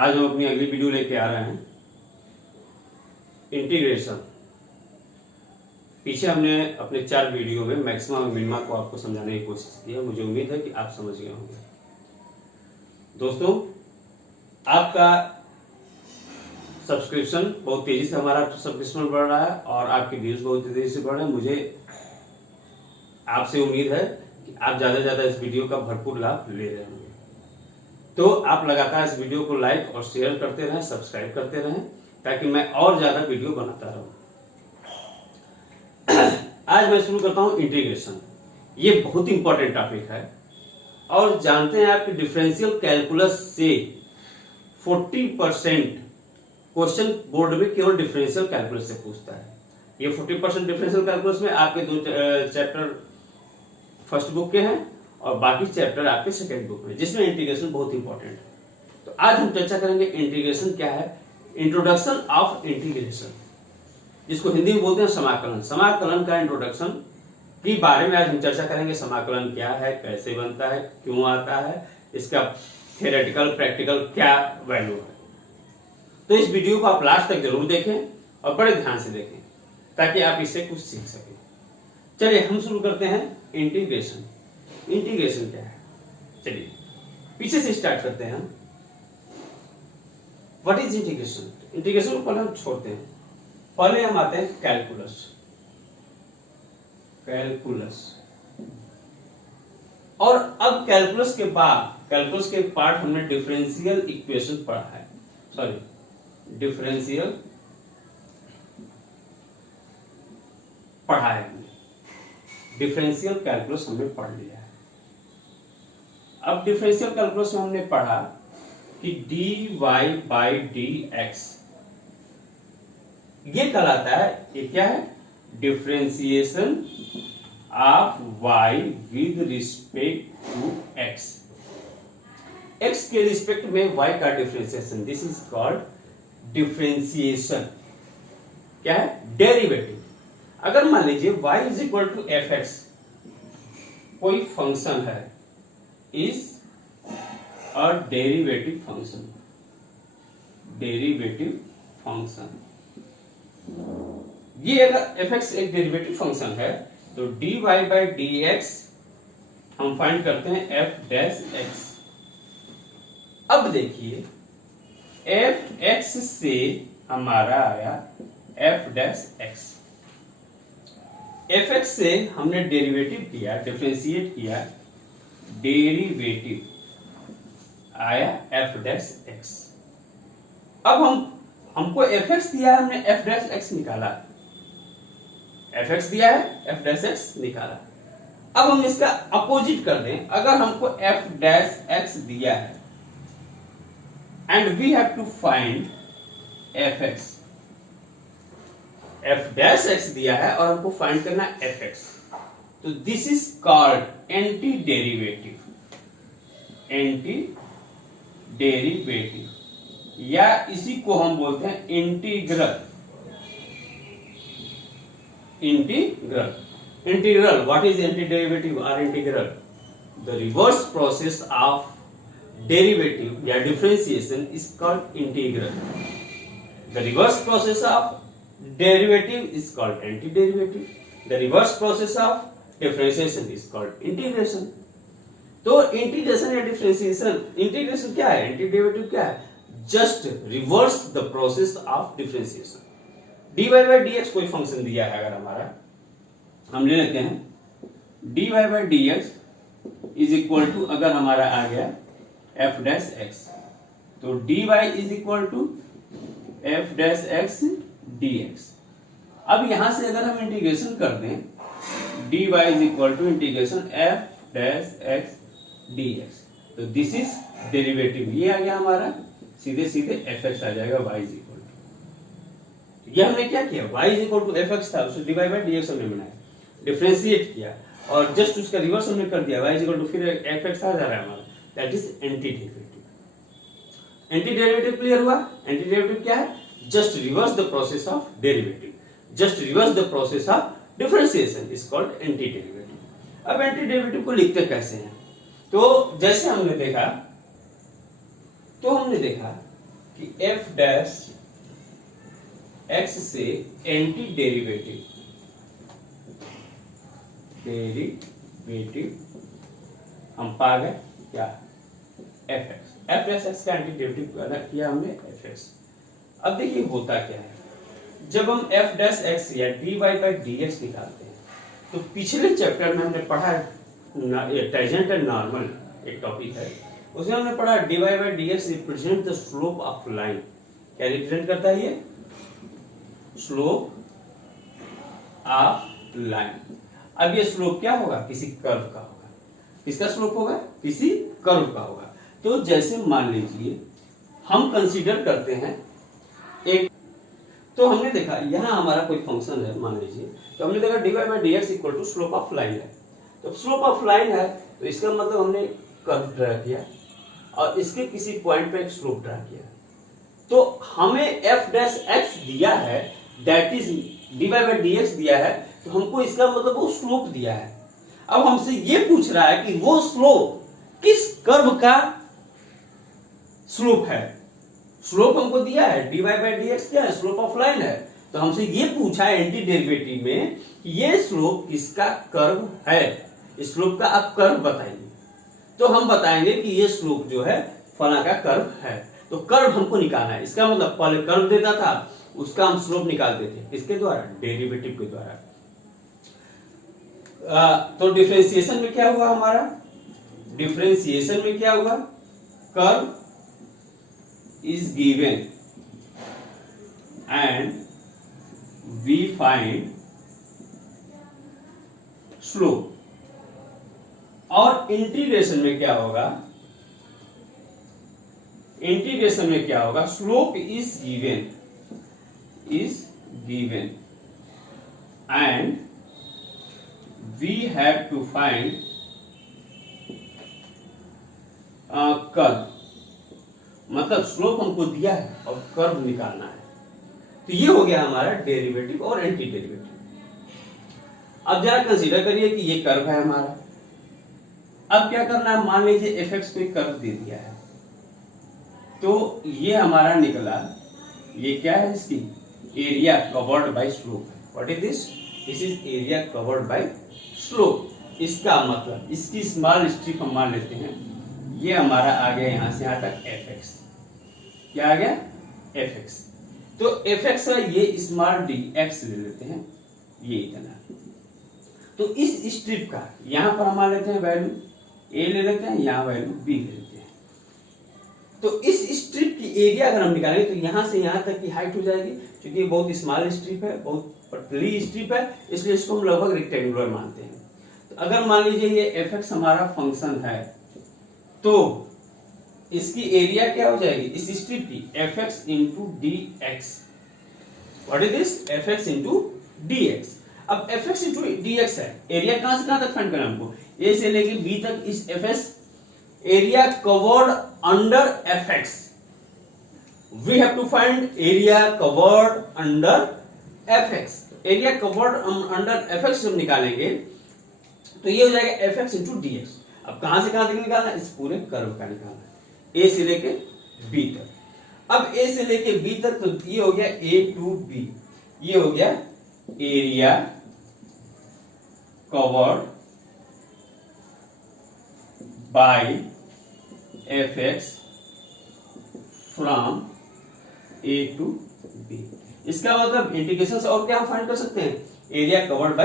आज हम अपनी अगली वीडियो लेके आ रहे हैं इंटीग्रेशन। पीछे हमने अपने 4 वीडियो में मैक्सिमम और मिनिमा को आपको समझाने की कोशिश की है। मुझे उम्मीद है कि आप समझ गए होंगे। दोस्तों, आपका सब्सक्रिप्शन बहुत तेजी से हमारा सब्सक्रिप्शन बढ़ रहा है और आपके व्यूज बहुत तेजी से बढ़ रहे हैं। मुझे आपसे उम्मीद है कि आप ज्यादा से ज्यादा इस वीडियो का भरपूर लाभ ले रहे होंगे। तो आप लगातार इस वीडियो को लाइक और शेयर करते रहें, सब्सक्राइब करते रहें, ताकि मैं और ज्यादा वीडियो बनाता रहूं। आज मैं शुरू करता हूं इंटीग्रेशन। ये बहुत इंपॉर्टेंट टॉपिक है और जानते हैं आप कि डिफरेंशियल कैलकुलस से 40% क्वेश्चन बोर्ड में केवल डिफरेंशियल कैलकुलस से पूछता है। ये 40% डिफरेंशियल कैलकुलस में आपके 2 चैप्टर फर्स्ट बुक के हैं और बाकी चैप्टर आपके सेकेंड बुक में, जिसमें इंटीग्रेशन बहुत इंपॉर्टेंट है। तो आज हम चर्चा करेंगे इंटीग्रेशन क्या है, इंट्रोडक्शन ऑफ इंटीग्रेशन, जिसको हिंदी में बोलते हैं समाकलन। समाकलन का इंट्रोडक्शन के बारे में आज हम चर्चा करेंगे। समाकलन क्या है, कैसे बनता है, क्यों आता है, इसका थ्योरेटिकल प्रैक्टिकल क्या वैल्यू है। तो इस वीडियो को आप लास्ट तक जरूर देखें और बड़े ध्यान से देखें ताकि आप इससे कुछ सीख सकें। चलिए हम शुरू करते हैं इंटीग्रेशन। इंटीग्रेशन क्या है, चलिए पीछे से स्टार्ट करते हैं। What is integration? इंटीग्रेशन को पहले हम छोड़ते हैं, पहले हम आते हैं कैलकुलस। कैलकुलस और अब कैलकुलस के बाद, कैलकुलस के पार्ट हमने डिफरेंशियल इक्वेशन पढ़ा है, सॉरी डिफरेंशियल पढ़ा है, डिफरेंशियल कैलकुलस हमने पढ़ लिया है। अब डिफरेंशियल कैलकुलस में हमने पढ़ा कि dy बाई dx ये कहलाता है, ये क्या है, differentiation of y with respect to x। x के रिस्पेक्ट में y का differentiation, this is called differentiation. क्या है, डेरिवेटिव। अगर मान लीजिए y is equal to f x, कोई फंक्शन है, is a derivative function, derivative function. ये अगर एफ एक्स एक डेरिवेटिव फंक्शन है तो dy बाई dx हम फाइंड करते हैं एफ डैश एक्स। अब देखिए एफ एक्स से हमारा आया F dash x. F x से हमने डेरिवेटिव किया, डिफरेंशिएट किया, डेरिवेटिव आया एफ डैश एक्स। अब हमको एफ एक्स दिया है, हमने एफ डैश एक्स निकाला। एफ एक्स दिया है, एफ डैश एक्स निकाला। अब हम इसका अपोजिट कर दें। अगर हमको एफ डैश एक्स दिया है and we have to find f x, f dash x दिया है और हमको फाइंड करना एफ एक्स, तो this is called anti derivative. Anti derivative या इसी को हम बोलते हैं integral. Integral, integral what is anti derivative और integral? The reverse process of derivative या differentiation is called integral. The reverse process of derivative is called antiderivative. The reverse process of differentiation is called integration. तो integration या differentiation, integration क्या है, antiderivative क्या है? Just reverse the process of differentiation. dy by dx कोई function दिया है, अगर हमारा हम ले लेते हैं dy by dx is equal to, अगर हमारा आ गया f डैश x, तो dy is equal to f dash x dx। अब यहां से अगर हम इंटीग्रेशन कर दें, dy is equal to integration f dash x dx, तो दिस इज डेरिवेटिव। ये आ गया हमारा, सीधे सीधे एफ एक्स आ जाएगा, y इज इक्वल टू, ये हमने क्या किया, y is equal to f x था, उसको dy बाई dx हमने बनाया, डिफरेंशिएट किया और जस्ट उसका रिवर्स हमने कर दिया, y इज इक्वल टू फिर एफ एक्स आ जा रहा है हमारा, that is anti derivative. Anti derivative clear हुआ? एंटी डेरिवेटिव क्या है? Just reverse the process of derivative. Just reverse the process of differentiation is called antiderivative. अब antiderivative को लिखते कैसे हैं? तो जैसे हमने देखा कि एफ डैश एक्स से एंटी डेरिवेटिव हम पा गए क्या, F x, f dash x का एंटी डेरिवेटिव किया हमने एफ एक्स। अब देखिए होता क्या है, जब हम एफ डैश एक्स या d y by d x निकालते हैं तो पिछले चैप्टर में हमने पढ़ा टेंजेंट एंड नॉर्मल एक टॉपिक है, उसमें हमने पढ़ा d y by d x represent the slope of line. क्या रिप्रेजेंट करता है ये, स्लोप ऑफ लाइन। अब ये स्लोप क्या होगा, किसी कर्व का होगा। किसका स्लोप होगा, किसी कर्व का होगा। तो जैसे मान लीजिए हम कंसीडर करते हैं एक, तो हमने देखा यहां हमारा कोई फंक्शन है मान लीजिए, तो हमने देखा d y by d x equal to slope of line है। तो स्लोप ऑफ लाइन है तो इसका मतलब हमने कर्व ड्रा किया और इसके किसी पॉइंट पे एक स्लोप ड्रा किया। तो हमें एफ डैश एक्स दिया है, that is d y by d x दिया है, तो हमको इसका मतलब वो स्लोप दिया है। अब हमसे ये पूछ रहा है कि वो स्लोप किस कर्व का स्लोप है। स्लोप हमको दिया है, d y by d x क्या है, स्लोप ऑफ लाइन है। तो हमसे ये पूछा है एंटी डेरिवेटिव में कि ये स्लोप किसका कर्व है, इस स्लोप का आप कर्व बताइए। तो हम बताएंगे कि ये स्लोप जो है फला का कर्व है। तो कर्व हमको निकालना है, इसका मतलब पहले कर्व देता था उसका हम स्लोप निकालते थे, किसके द्वारा, डेरिवेटिव के द्वारा। तो डिफरेंशिएशन में क्या हुआ हमारा, डिफरेंशिएशन में क्या हुआ, curve is given and we find slope. और इंटीग्रेशन में क्या होगा, इंटीग्रेशन में क्या होगा, slope is given and we have to find curve. मतलब स्लोप हमको दिया है और कर्व निकालना है। तो ये हो गया हमारा डेरिवेटिव और एंटी डेरिवेटिव। अब जरा कंसीडर करिए कि ये कर्व है हमारा। अब क्या करना है, मान लीजिए एफ एक्स को एक कर्व दे दिया है, तो ये हमारा निकला, ये क्या है, इसकी area covered bye slope. What is this, this is area covered bye slope. इसका मतलब इसकी स्मॉल स्ट्रिप हम मान लेते हैं, ये हमारा आ गया यहां से यहां तक एफ एक्स। क्या आ गया, एफ एक्स। तो एफ एक्स है ये स्मॉल डी एक्स ले लेते हैं, ये इतना। तो इस स्ट्रिप का यहां पर हम मान लेते हैं वैल्यू ए ले लेते हैं, यहां वैल्यू बी ले लेते हैं। तो इस स्ट्रिप की एरिया अगर हम निकालेंगे तो यहां से यहां तक की हाइट हो जाएगी, क्योंकि बहुत स्मॉल स्ट्रिप है, बहुत पतली स्ट्रिप है, इसलिए इसको हम लगभग रेक्टेंगुलर मानते हैं। तो अगर मान लीजिए ये एफ एक्स हमारा फंक्शन है, तो इसकी एरिया क्या हो जाएगी, इस स्ट्रिप की f x into d x. What is this, f x into d x. अब f x into d x है, एरिया कहां से कहां तक फाइंड करना है हमको, ए से लेके बी तक इस f x area covered under f x. We have to find area covered under f x. Area covered under f x जब निकालेंगे तो ये हो जाएगा f x into d x. अब कहां से कहां तक निकालना है, इस पूरे कर्व का निकालना है, ए से लेके बी तक। अब ए से लेके बी तक, तो ये हो गया ए टू बी, ये हो गया area covered by f x from a to b. इसका मतलब इंटीग्रेशन से और क्या हम फाइंड कर सकते हैं, area covered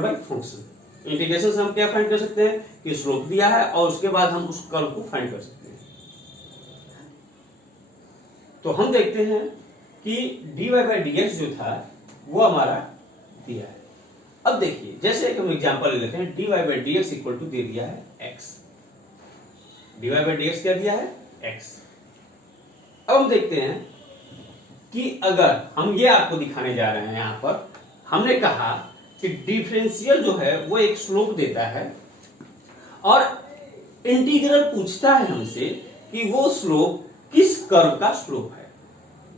bye function. Integration से हम क्या फाइंड कर सकते हैं कि स्लोप दिया है और उसके बाद हम उस कर्व को फाइंड कर सकते हैं। तो हम देखते हैं कि dy बाई डी एक्स जो था वो हमारा दिया है। अब देखिए जैसे एक हम एग्जांपल ले लेते हैं, dy by d x equal to दे दिया है x। dy by d x क्या दिया है, x। अब हम देखते हैं कि अगर हम ये आपको दिखाने जा रहे हैं, यहां पर हमने कहा कि डिफरेंशियल जो है वो एक स्लोप देता है और इंटीग्रल पूछता है हमसे कि वो स्लोप किस कर्व का स्लोप है।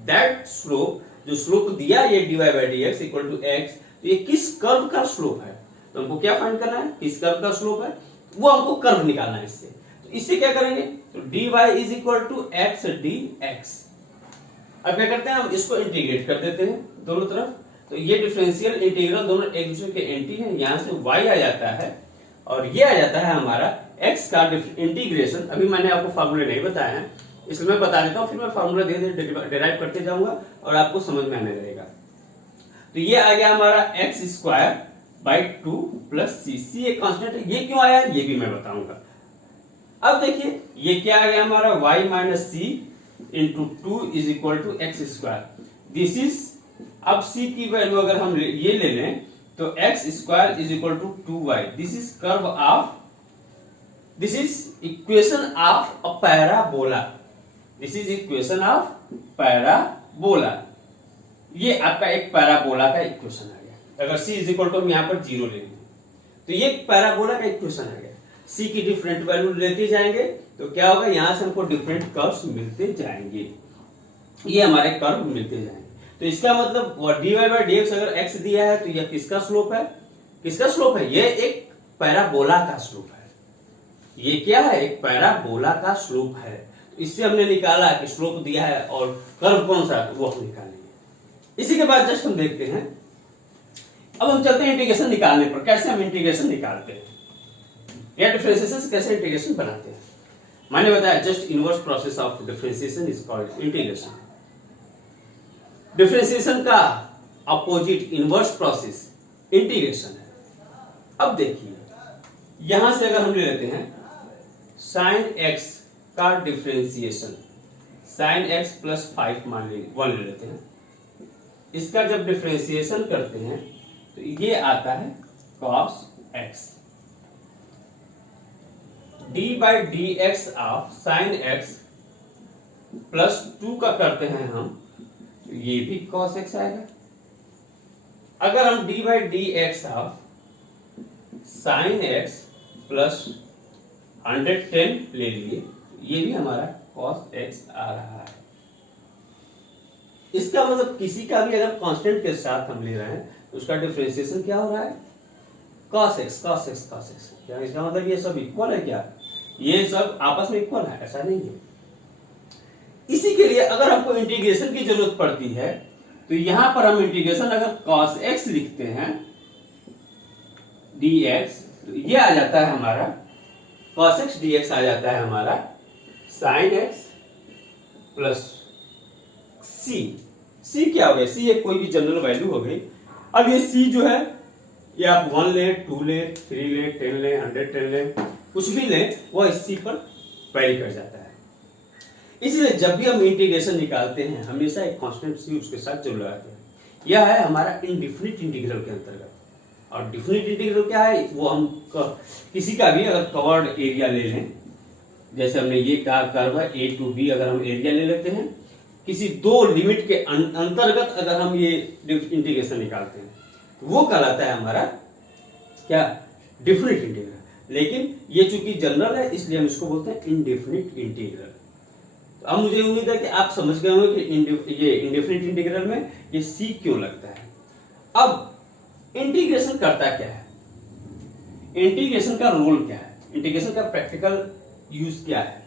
दैट स्लोप, जो स्लोप दिया ये dy by d x equal to x, तो ये किस कर्व का स्लोप है। तो हमको क्या फाइंड करना है, किस कर्व का स्लोप है, वो हमको कर्व निकालना है इससे। तो इससे क्या करेंगे, तो d y is equal to x d x. अब क्या करते हैं, हम इसको इंटीग्रेट कर देते हैं दोनों तरफ। तो ये डिफरेंशियल इंटीग्रल दोनों एक दूसरे के एंटी हैं, यहां से y आ जाता है और ये आ जाता है हमारा x का इंटीग्रेशन। अभी मैंने आपको फार्मूले नहीं बताया है, इसलिए मैं बता देता हूं, फिर मैं फार्मूला धीरे धीरे डिराइव करते जाऊंगा और आपको समझ में आने लगेगा। तो ये आ गया हमारा x square by 2 plus c एक कांस्टेंट है। ये क्यों आया ये भी मैं बताऊंगा। अब देखिए ये क्या आ गया हमारा y minus c into 2 is equal to x square. This is, अब c की वैल्यू अगर हम ये ले लें तो x square is equal to 2y। This is curve of, this is equation of a parabola. This is equation of parabola. ये आपका एक पैराबोला का इक्वेशन आ गया। अगर c इज इक्वल टू हम यहां पर 0 लेंगे तो ये पैराबोला का इक्वेशन आ गया। c की डिफरेंट वैल्यू लेते जाएंगे तो क्या होगा, यहां से हमको डिफरेंट कर्व्स मिलते जाएंगे, ये हमारे कर्व मिलते जाएंगे। तो इसका मतलब dy बाई dx अगर x दिया है तो यह किसका स्लोप है, किसका स्लोप है, ये एक पैराबोला का स्लोप है। ये क्या है, एक पैराबोला का स्लोप है। तो इससे हमने निकाला कि स्लोप दिया है और कर्व कौन सा वो हम निकालेंगे। इसी के बाद जस्ट हम देखते हैं, अब हम चलते हैं इंटीग्रेशन निकालने पर। कैसे हम इंटीग्रेशन निकालते हैं या डिफरेंशिएशन से कैसे इंटीग्रेशन बनाते हैं। मैंने बताया just inverse process of differentiation is called integration. Differentiation का अपोजिट इनवर्स प्रोसेस इंटीग्रेशन है। अब देखिए यहां से अगर हम ले लेते हैं साइन एक्स का डिफरेंशिएशन, साइन एक्स प्लस 5 मान लीजिए 1 ले लेते हैं। इसका जब डिफरेंशिएशन करते हैं तो ये आता है cos x। D by d x of sine x plus 2 का करते हैं हम, तो ये भी cos x आएगा। अगर हम D by d x of sine x plus 110 ले लिए, ये भी हमारा cos x आ रहा है। इसका मतलब किसी का भी अगर कांस्टेंट के साथ हम ले रहे हैं तो उसका डिफरेंशिएशन क्या हो रहा है, cos x cos x cos x। क्या इसका मतलब ये सब इक्वल है क्या, ये सब आपस में इक्वल है, ऐसा नहीं है। इसी के लिए अगर हमको इंटीग्रेशन की जरूरत पड़ती है तो यहां पर हम इंटीग्रेशन अगर cos x लिखते हैं dx, तो ये आ जाता है हमारा cos x dx आ जाता है हमारा sin x प्लस c क्या हो गया, c एक कोई भी जनरल वैल्यू हो गई। अब ये c जो है ये आप 1 ले, 2 ले, 3 ले, 10 ले, 110 ले, कुछ भी ले, वो इस c पर वैरी कर जाता है। इसलिए जब भी हम इंटीग्रेशन निकालते हैं हमेशा एक कांस्टेंट c उसके साथ जरूर लगाते हैं। यह है हमारा इनडिफिनिट इंटीग्रल के अंतर्गत। और डिफिनिट इंटीग्रल क्या है, वो हम किसी का भी अगर कवर्ड एरिया ले लें, जैसे हमने ये कहा कर्व है a टू b, अगर हम एरिया ले लेते हैं किसी दो लिमिट के अंतर्गत अगर हम ये इंटीग्रेशन निकालते हैं तो वो कहलाता है हमारा क्या, डिफिनिट इंटीग्रल। लेकिन ये चूंकि जनरल है इसलिए हम इसको बोलते हैं इनडेफिनिट इंटीग्रल। तो अब मुझे उम्मीद है कि आप समझ गए होंगे कि ये इनडेफिनिट इंटीग्रल में ये c क्यों लगता है। अब इंटीग्रेशन करता क्या है, इंटीग्रेशन का रोल क्या है, इंटीग्रेशन का प्रैक्टिकल यूज क्या है।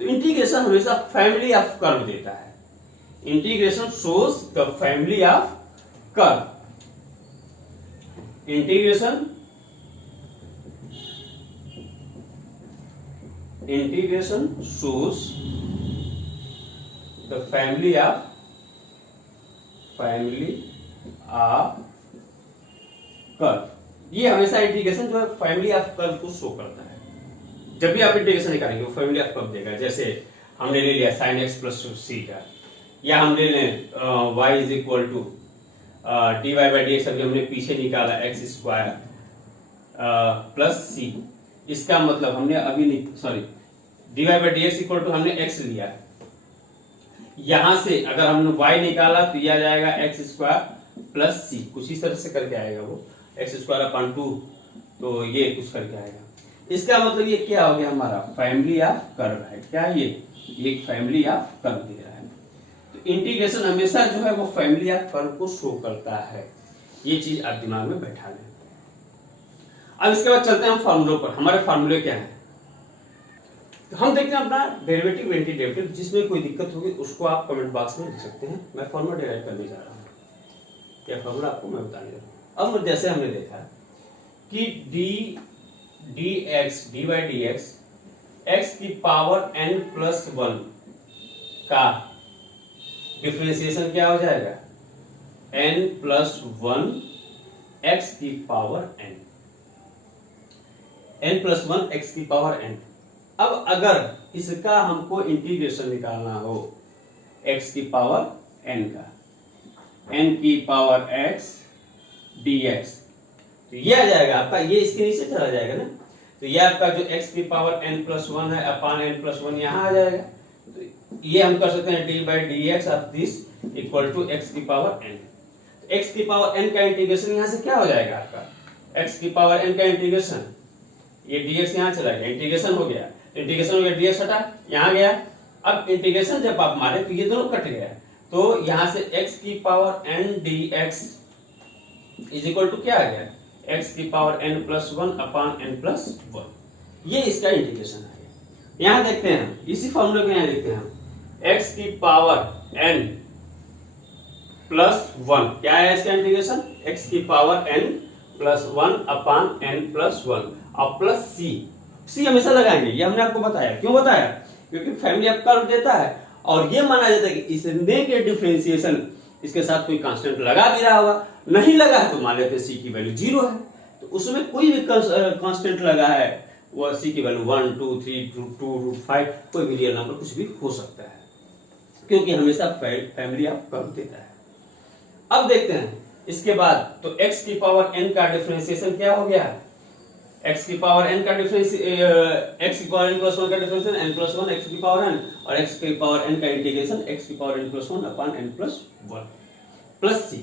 तो इंटीग्रेशन हमेशा फैमिली ऑफ कर्व देता है। Integration shows the family of curve. Integration shows the family of curve. ये हमेशा इंटीग्रेशन जो है फैमिली ऑफ कर्व को शो करता है। जब भी आप इंटीग्रेशन निकालेंगे वो फैमिली ऑफ कर्व देगा। जैसे हमने ले लिया sin x प्लस सी का, या हम ले लें y is equal to dy by d x, अभी हमने पीछे निकाला एक्स स्क्वायर प्लस सी। इसका मतलब हमने अभी dy by d x equal to हमने x लिया, यहां से अगर हमने y निकाला तो यह आ जाएगा एक्स स्क्वायर प्लस सी, कुछ इस तरह से करके आएगा वो एक्स स्क्वायर अपॉन 2, तो ये कुछ करके आएगा। इसका मतलब ये क्या हो गया, हमारा फैमिली ऑफ कर्व है। क्या ये एक फैमिली ऑफ कर्व दे रहा है। तो इंटीग्रेशन हमेशा जो है वो फैमिली ऑफ कर्व को शो करता है। ये चीज आप दिमाग में बैठा लें। अब इसके बाद चलते हैं हम फार्मूलों पर। हमारे फार्मूले क्या है, तो हम देखते हैं अपना डेरिवेटिव एंटी डेरिवेटिव। जिसमें कोई दिक्कत होगी उसको आप कमेंट बॉक्स में लिख सकते हैं। मैं फॉर्मूला डिराइव करने जा रहा हूँ। क्या फॉर्मूला आपको मैं बताने जा रहा हूँ। अब जैसे हमने देखा कि D x D by d x x की पावर n प्लस 1 का डिफरेंशिएशन क्या हो जाएगा, n प्लस 1 एक्स की पावर n प्लस 1 एक्स की पावर n। अब अगर इसका हमको इंटीग्रेशन निकालना हो x की पावर n का, n की पावर x dx, तो ये आ जाएगा आपका, ये इसके नीचे चला जाएगा ना, तो ये आपका जो x की पावर n प्लस 1 है अपान n प्लस 1 यहाँ आ जाएगा। तो ये हम कर सकते हैं d by d x of this equal to x की पावर n। तो x की पावर n का इंटीग्रेशन यहाँ से क्या हो जाएगा आपका, x की पावर n का इंटीग्रेशन, ये dx यहाँ चला गया, इंटीग्रेशन हो गया, इंटीग्रेशन हो गया, dx हटा यहाँ गया। अब इंटीग्रेशन जब आप मारे तो ये दोनों कट गया, तो यहाँ से x की power n dx is equal to क्या आ गया, x की power n plus 1 upon n plus 1। ये इसका इंटीग्रेशन आ गया। यहाँ देखते हैं इसी फॉर्मूले को यहाँ देखते हैं, x की पावर n प्लस 1 क्या है इसका इंटीग्रेशन, x की power n plus 1 upon n plus 1 और प्लस c हमेशा लगाएंगे। ये हमने आपको बताया, क्यों बताया, क्योंकि फैमिली ऑफ कर्व देता है और ये माना जाता है कि इसने के डिफरेंशिएशन इसके साथ कोई कांस्टेंट लगा भी रहा होगा, नहीं लगा है तो मान लेते हैं c की वैल्यू 0 है, तो उसमें कोई भी कांस्टेंट लगा है वो c की वैल्यू 1 2 3 2 5 कोई भी रियल नंबर कुछ भी हो सकता है, क्योंकि हमेशा फैमिली ऑफ कर्व देता है। अब देखते हैं इसके बाद, तो x की पावर n का डिफरेंशिएशन क्या हो गया, x की पावर n का x की पावर n प्लस 1 का डिफरेंशिएशन n प्लस 1 x की पावर n और x की पावर n का इंटीग्रेशन x की power n plus 1 upon n plus 1 plus c।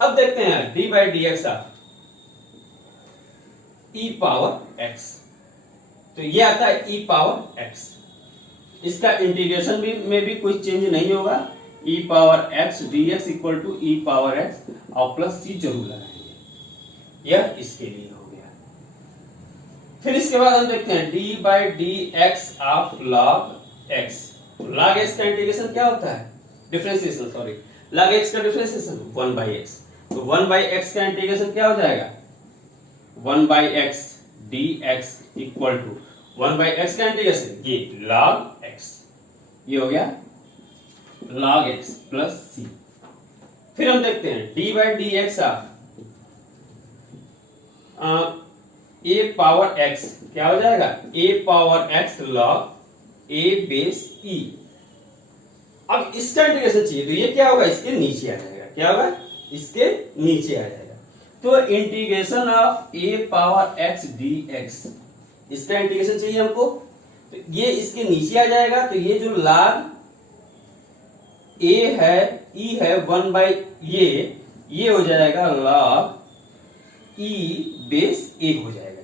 अब देखते हैं d by d x of e power x, तो ये आता है e पावर x, इसका इंटीग्रेशन में भी कोई चेंज नहीं होगा, e power x dx equal to e power x और प्लस c जरूर लगाएंगे, यह इसके लिए हो गया। फिर इसके बाद हम देखते हैं d by d x of log x, तो log x का इंटीग्रेशन क्या होता है, डिफरेंशिएशन, सॉरी log x का डिफरेंशिएशन 1 बाई x, तो 1 बाई x का इंटीग्रेशन क्या हो जाएगा, 1 by x dx equal to 1 by x का इंटीग्रेशन ये log x, ये हो गया log x प्लस c। फिर हम देखते हैं d by d x of a power x क्या हो जाएगा, a power x log a base e। अब इसका इंटीग्रेशन चाहिए तो ये क्या होगा, इसके नीचे आ जाएगा, क्या होगा, इसके नीचे आ जाएगा। तो integration of a power x dx, इसका इंटीग्रेशन चाहिए हमको, तो ये इसके नीचे आ जाएगा, तो ये जो log a है e है 1 बाई ये हो जाएगा log e बेस a हो जाएगा,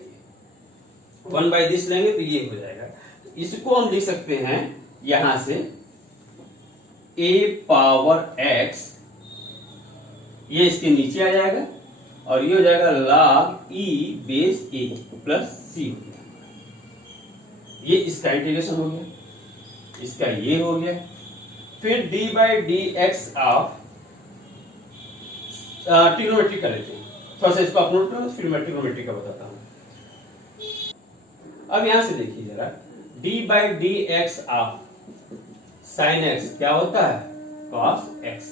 ये 1 बाई दिस लेंगे तो ये हो जाएगा। तो इसको हम लिख सकते हैं यहां से a पावर x, ये इसके नीचे आ जाएगा और ये हो जाएगा log e base a plus c हो गया, ये इसका इंटीग्रेशन हो गया, इसका ये हो गया। फिर d by d x of trigonometry कर लेते हैं, थोड़ा सा इसको अपलोड करो फिर मैं ट्रिग्नोमेट्री का बताता हूं। अब यहां से देखिए जरा, d by d x of sine x क्या होता है, cos x,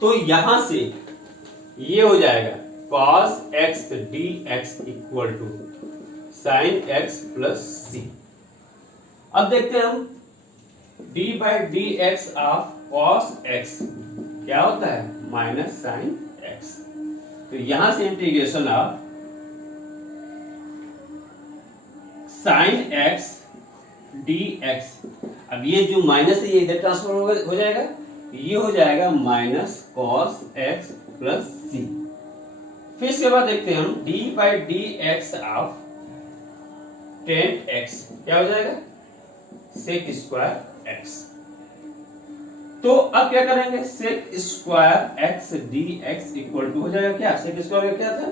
तो यहां से ये हो जाएगा cos x dx equal to sine x plus c। अब देखते हैं हम d by d x of cos x क्या होता है, माइनस साइन x, तो यहां से integration of sine x dx, अब ये जो माइनस है ये इधर ट्रांसफर हो जाएगा, ये हो जाएगा minus cos x plus c। फिर इसके बाद देखते हैं हम d by d x of ten x क्या हो जाएगा, सेक स्क्वायर x। तो अब क्या करेंगे, sec square x dx equal to हो जाएगा क्या, सेक स्क्वायर का क्या था,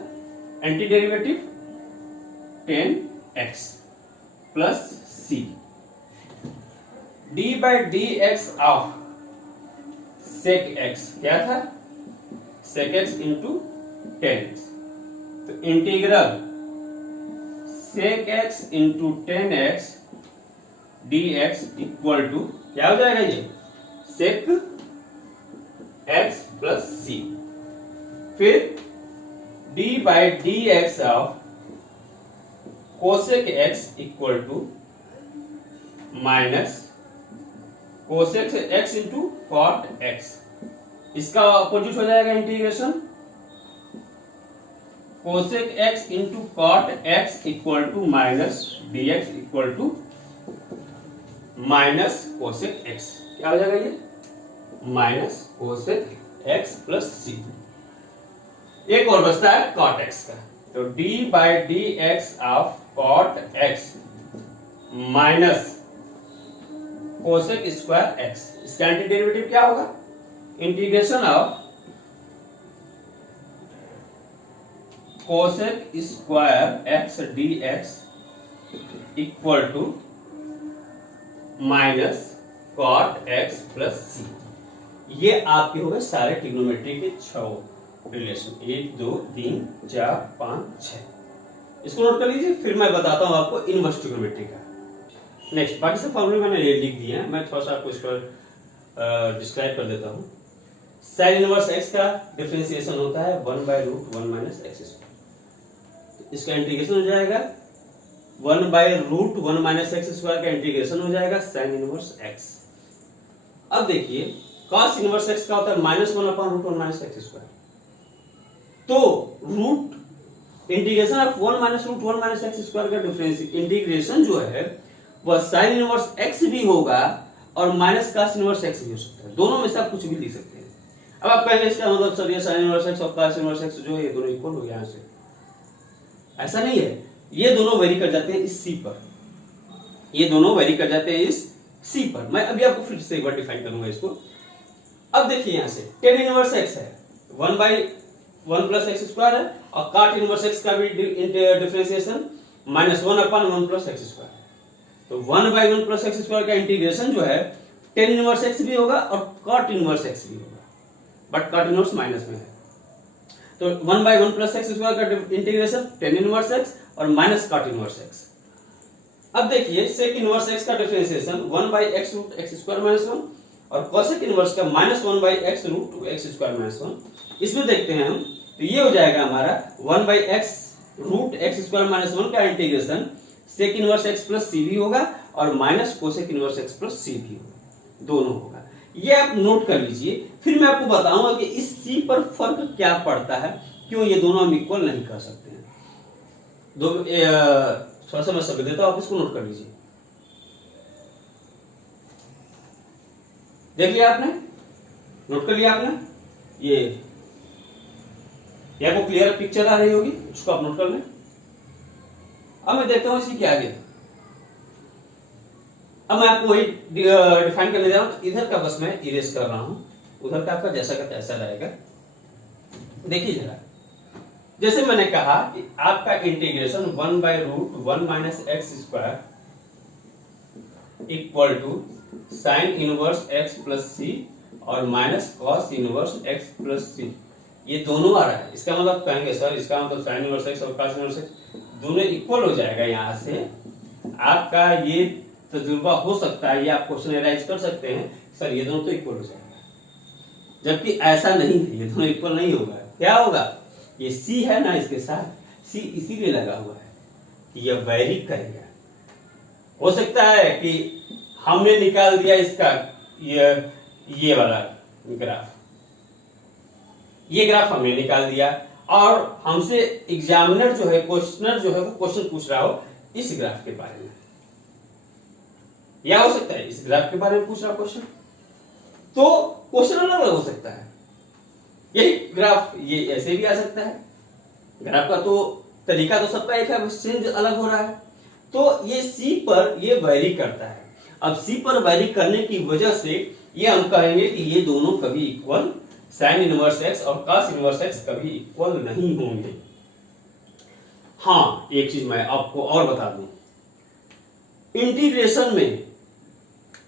anti derivative 10x plus c। D by d x of sec x क्या था, sec x into ten x. तो integral sec x into ten x d x equal to क्या हो जाएगा, ये सेक एक्स प्लस सी। फिर d by d x of cosec x equal to minus cosec x into cot x. इसका opposite हो जाएगा integration, cosec x into cot x equal to minus d x equal to minus cosec x. क्या हो जाएगा ये, minus cosec x plus c. एक और बचता है कॉट एक्स का, तो d by d x of cot x minus cosec square x. इसका एंटी डेरिवेटिव क्या होगा, integration of cosec square x d x equal to minus cot x plus c. ये आपके हो गए सारे ट्रिग्नोमेट्री के 6 रिलेशन, 1 2 3 4 5 6। इसको नोट कर लीजिए, फिर मैं बताता हूं आपको इनवर्स ट्रिग्नोमेट्री का। नेक्स्ट बाकी सब फॉर्मूले मैंने लिख दिए हैं, मैं थोड़ा सा आपको इस पर डिस्क्राइब कर देता हूं। साइन इनवर्स एक्स का डिफरेंशिएशन होता है 1/√1 माइनस एक्स स्क्वायर। इसका इंटीग्रेशन हो जाएगा 1/√1 माइनस एक्स स्क्वायर का इंटीग्रेशन हो जाएगा साइन इनवर्स एक्स। अब देखिए कॉस इनवर्स एक्स का होता है -1/√1 माइनस एक्स स्क्वायर। तो root integration of 1 -√1 minus x square का डिफरेंस इंटीग्रेशन जो है वह साइन इनवर्स एक्स भी होगा और माइनस कॉस इनवर्स एक्स भी हो सकता है। दोनों में से आप कुछ भी लिख सकते हैं। अब आप कहेंगे इसका मतलब सर ये साइन इनवर्स एक्स और कॉस इनवर्स एक्स जो है ये दोनों इक्वल हो गए, यहां से ऐसा नहीं है। ये दोनों वेरी कर जाते हैं इस सी पर, ये दोनों वेरी कर जाते हैं इस सी पर। मैं अभी आपको फिर से एक बार डिफाइन करूंगा इसको। अब देखिए यहां से टेन इनवर्स एक्स है 1/1 प्लस एक्स स्क्वायर है और कॉट इनवर्स एक्स का भी डिफरेंशिएशन -1/1 प्लस एक्स स्क्वायर। तो 1/1 प्लस एक्स स्क्वायर का इंटीग्रेशन जो है टेन इनवर्स एक्स भी होगा और कॉट इनवर्स एक्स भी होगा, बट कॉट इनवर्स माइनस में है। तो 1/1 प्लस एक्स स्क्वायर का इंटीग्रेशन टेन इनवर्स एक्स और माइनस कॉट इनवर्स एक्स। अब देखिए सेक इनवर्स एक्स का differentiation 1/x root x square minus 1 और कोसेक इनवर्स का -1/x root x square minus 1। इसमें देखते हैं हम, तो ये हो जाएगा हमारा 1/x root x square minus 1 का integration sec inverse x plus c भी होगा और minus cosec inverse x plus c भी होगा, दोनों होगा। ये आप नोट कर लीजिए, फिर मैं आपको बताऊंगा कि इस सी पर फर्क क्या पड़ता है, क्यों ये दोनों हम इक्वल नहीं कर सकते हैं। थोड़ा सा मैं सब देता हूं, आप इसको नोट कर लीजिए। देख लिया आपने, नोट कर लिया आपने, ये आपको क्लियर पिक्चर आ रही होगी, उसको आप नोट कर लें। अब मैं देखता हूं इसी के आगे, अब मैं आपको वही डिफाइन करने जा रहा हूं। तो इधर का बस मैं इरेज कर रहा हूं, उधर का आपका जैसा का तैसा रहेगा। देखिए जरा, जैसे मैंने कहा कि आपका integration 1/√1 minus x square equal to sine inverse x plus c और minus cos inverse x plus c, ये दोनों आ रहा है। इसका मतलब कहेंगे सर इसका मतलब साइन इनवर्स एक्स और कॉस इनवर्स एक्स दोनों इक्वल हो जाएगा। यहां से आपका ये तजुर्बा हो सकता है, ये आप क्वेश्चन एराइज कर सकते हैं सर ये दोनों तो इक्वल हो जाएगा, जबकि ऐसा नहीं है, ये दोनों इक्वल नहीं होगा। क्या होगा, ये सी है ना, इसके साथ सी इसीलिए लगा हुआ है कि ये वैरी करेगा। हो सकता है कि हमने निकाल दिया इसका ये वाला ग्राफ, ये ग्राफ हमने निकाल दिया और हमसे एग्जामिनर जो है, क्वेश्चनर जो है वो क्वेश्चन पूछ रहा हो इस ग्राफ के बारे में, या हो सकता है इस ग्राफ के बारे में पूछ रहा क्वेश्चन, तो क्वेश्चन अलग अलग हो सकता है। यही ग्राफ ये ऐसे भी आ सकता है, ग्राफ का तो तरीका तो सबका एक है, बस चेंज अलग हो रहा है। तो ये सी पर ये वैरी करता है। अब सी पर वैरी करने की वजह से ये हम कहेंगे कि ये दोनों कभी इक्वल, साइन इनवर्स एक्स और कॉस इनवर्स एक्स कभी इक्वल नहीं होंगे। हाँ, एक चीज मैं आपको और बता दूं, इंटीग्रेशन में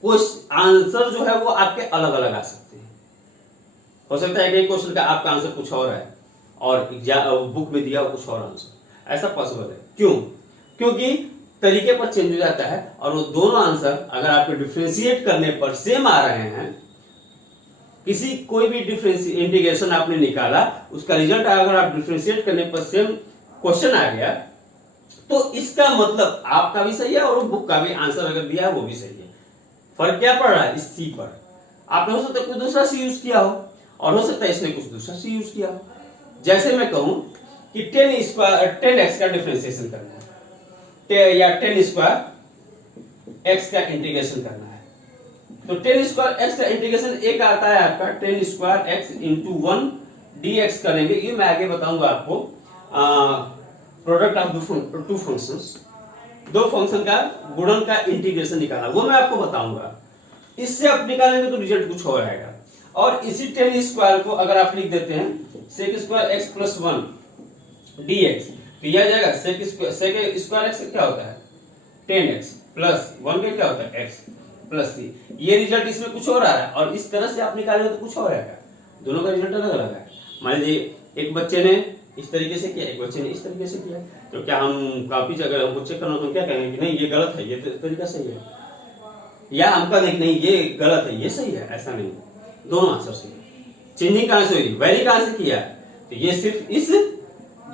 आंसर जो है वो आपके अलग अलग आ सकते हैं। हो सकता है कि क्वेश्चन का आपका आंसर कुछ और है और बुक में दिया हो कुछ और आंसर, ऐसा पॉसिबल है। क्यों? क्योंकि तरीके पर चेंज हो जाता है और वो दोनों आंसर अगर आपके डिफ्रेंशिएट करने पर सेम आ रहे हैं, किसी कोई भी इंटीग्रेशन आपने निकाला, उसका रिजल्ट अगर आप डिफ्रेंशिएट करने पर सेम क्वेश्चन आ गया, तो इसका मतलब आपका भी सही है और बुक का भी आंसर अगर दिया है वो भी सही है। फर्क क्या पड़ रहा है? इस सी पर। आपने हो सकता है कुछ दूसरा सी यूज किया हो और हो सकता है इसने कुछ दूसरा सी यूज किया हो। जैसे मैं कहूं कि 10x का डिफरेंशिएशन करना है या 10 स्क्वायर x का इंटीग्रेशन करना है, तो 10 स्क्वायर x का इंटीग्रेशन एक आता है आपका 10 स्क्वायर x इंटू 1 dx करेंगे। ये मैं आगे बताऊंगा आपको। प्रोडक्ट ऑफ टू फंक्शंस, दो फंक्शन का गुणन का इंटीग्रेशन निकालना, वो मैं आपको बताऊंगा। इससे आप निकालेंगे तो रिजल्ट कुछ हो आएगा। और इसी 10 स्क्वायर को अगर आप लिख देते हैं sec square x plus 1 dx, तो यह आ जाएगा sec स्क्वायर x क्या होता है 10x प्लस 1 का क्या होता है x प्लस c। ये रिजल्ट इसमें कुछ और आ रहा है और इस तरह से आप निकालेंगे तो कुछ और आएगा। दोनों का रिजल्ट अलग अलग है। मान लीजिए एक बच्चे ने इस तरीके से किया, एक बच्चे ने इस तरीके से किया, तो क्या हम कॉपी अगर हमको चेक करना तो क्या कहेंगे कि नहीं ये गलत है, ये तरीका सही है, या हम कहेंगे नहीं ये गलत है ये सही है? ऐसा नहीं, दोनों आंसर सही है। चेंजिंग कहां से हुई? वैरी कहां से किया? तो ये सिर्फ इस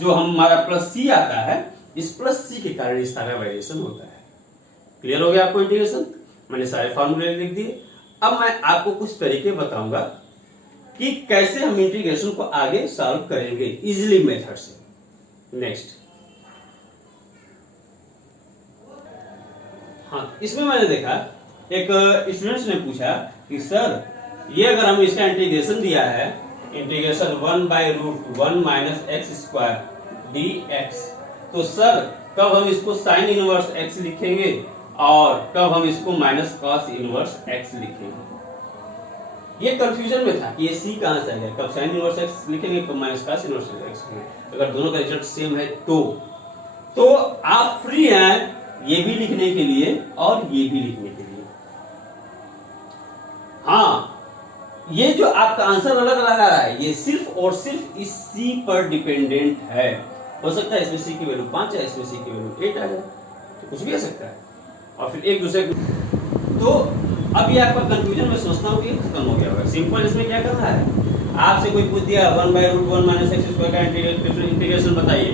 जो हमारा प्लस सी आता है, इस प्लस सी के कारण इस सारा वेरिएशन होता है। क्लियर हो गया आपको इंटीग्रेशन? मैंने सारे फॉर्मूले लिख दिए। अब मैं आपको कुछ तरीके बताऊंगा कि कैसे हम इंटीग्रेशन को आगे सॉल्व करेंगे इजीली मेथड से। नेक्स्ट, हाँ, इसमें मैंने देखा एक स्टूडेंट्स ने पूछा कि सर ये अगर हम इसका इंटीग्रेशन दिया है, integration 1/√1 minus x square dx, तो सर कब हम इसको साइन इनवर्स x लिखेंगे और कब हम इसको माइनस कॉस इनवर्स x लिखेंगे? ये कंफ्यूजन में था कि ये c कहां से आ गया, कब साइन इनवर्स x लिखेंगे कब माइनस कॉस इनवर्स x लिखेंगे। अगर दोनों का रिजल्ट सेम है तो आप फ्री हैं ये भी लिखने के लिए और ये भी लिखने के लिए। हाँ, ये जो आपका आंसर अलग अलग आ रहा है ये सिर्फ और सिर्फ इस c पर डिपेंडेंट है। हो सकता है इसमें c की वैल्यू 5 है, इसमें c की वैल्यू 8 आ जाए, तो कुछ भी हो सकता है। और फिर एक दूसरे तो अभी आपका कंफ्यूजन में सोचता हूँ कि खत्म हो गया होगा। सिंपल इसमें क्या करना है, आपसे कोई पूछ दिया 1/√1 माइनस एक्स स्क्वायर का इंटीग्रेशन बताइए।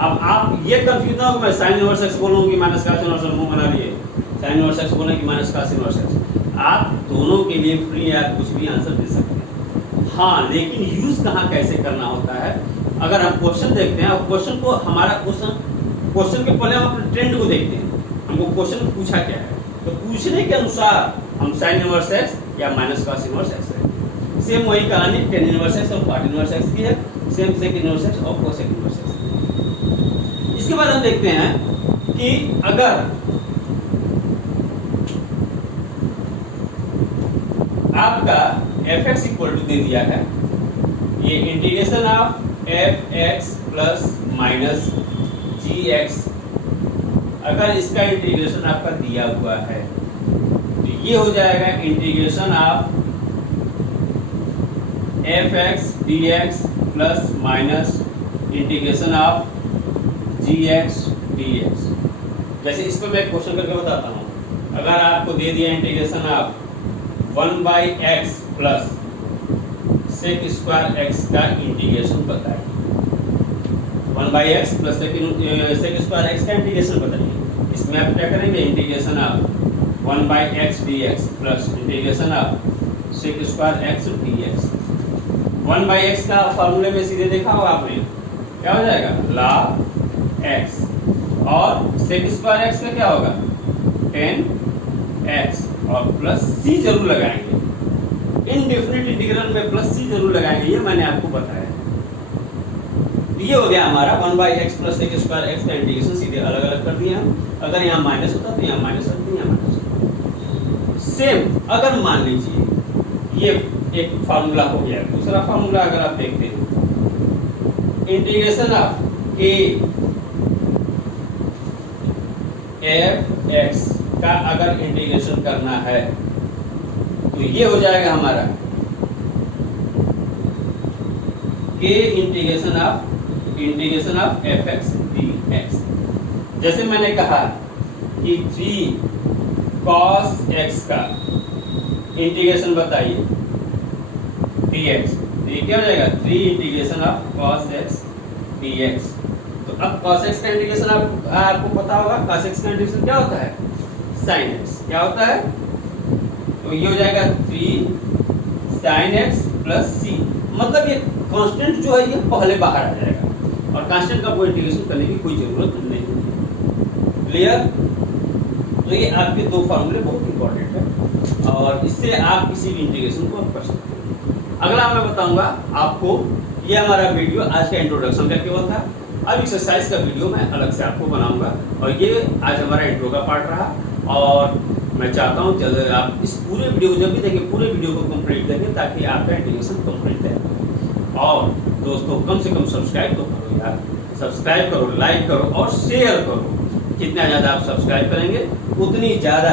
अब आप ये कंफ्यूज ना हो मैं साइन इनवर्स एक्स बोलूँ कि माइनस कॉस इनवर्स, मुंह बना लिए साइन इनवर्स एक्स बोले कि माइनस कॉस इनवर्स एक्स। आप दोनों के लिए फ्री है, आप कुछ भी आंसर दे सकते हैं। हाँ, लेकिन यूज कहाँ कैसे करना होता है, अगर हम क्वेश्चन देखते हैं और क्वेश्चन को हमारा क्वेश्चन के पहले हम अपने ट्रेंड को देखते हैं, हमको क्वेश्चन पूछा क्या है, तो पूछने के अनुसार हम साइन इनवर्स एक्स या माइनस कॉस इनवर्स एक्स है। सेम वही कहानी टेन इनवर्स एक्स और कॉट इनवर्स एक्स की है, सेम सेक इनवर्स एक्स और कोसेक इनवर्स एक्स। इसके बाद हम देखते हैं कि अगर आपका fx इक्वल टू दे दिया है, ये integration of fx plus minus gx, अगर इसका इंटीग्रेशन आपका दिया हुआ है तो ये हो जाएगा integration of fx dx plus minus integration of gx dx। जैसे इस पर मैं क्वेश्चन करके बताता हूँ। अगर आपको दे दिया integration of 1/x plus sec square x का इंटीग्रेशन बताइए, 1/x plus sec square x का इंटीग्रेशन बताइए। इसमें आप क्या करेंगे, integration of 1/x dx plus integration of sec square x dx। 1/x का फॉर्मूले में सीधे देखा होगा आपने, क्या हो जाएगा log x, और सेक स्क्वायर x का क्या होगा 10x, और प्लस c जरूर लगाएंगे, इनडेफिनिट इंटीग्रल में प्लस c जरूर लगाएंगे, ये मैंने आपको बताया। ये हो गया हमारा 1/x plus sec square x का इंटीग्रेशन, सीधे अलग अलग कर दिया। अगर यहाँ माइनस होता तो यहाँ माइनस रख दिया, यहाँ माइनस। सेम अगर द लीजिए ये एक फार्मूला हो गया। दूसरा फार्मूला अगर आप देखते हैं, integration of a f x का अगर इंटीग्रेशन करना है तो ये हो जाएगा हमारा k integration of fx dx। जैसे मैंने कहा कि 3 cos x का इंटीग्रेशन बताइए dx, तो ये क्या हो जाएगा 3 integration of cos x dx। तो अब cos x का इंटीग्रेशन आपको पता होगा, cos x का इंटीग्रेशन क्या होता है sin x, क्या होता है, तो ये हो जाएगा 3 sin x प्लस c, मतलब ये कांस्टेंट जो है ये पहले बाहर आ जाएगा और कांस्टेंट का कोई इंटीग्रेशन करने की कोई जरूरत नहीं है। क्लियर? तो ये आपके दो फॉर्मूले बहुत इंपॉर्टेंट है और इससे आप किसी भी इंटीग्रेशन को कर सकते हैं। अगला मैं बताऊंगा आपको, ये हमारा वीडियो आज का इंट्रोडक्शन का केवल था, अब एक्सरसाइज का वीडियो मैं अलग से आपको बनाऊंगा और ये आज हमारा इंट्रो का पार्ट रहा और मैं चाहता हूँ जल्द आप इस पूरे वीडियो को जब भी देखें पूरे वीडियो को कंप्लीट देखें ताकि आपका इंटीग्रेशन कंप्लीट है। और दोस्तों कम से कम सब्सक्राइब तो करो यार, सब्सक्राइब करो, लाइक करो और शेयर करो। जितना ज़्यादा आप सब्सक्राइब करेंगे उतनी ज़्यादा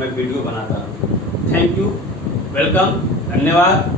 मैं वीडियो बनाता रहूँ। थैंक यू, वेलकम, धन्यवाद।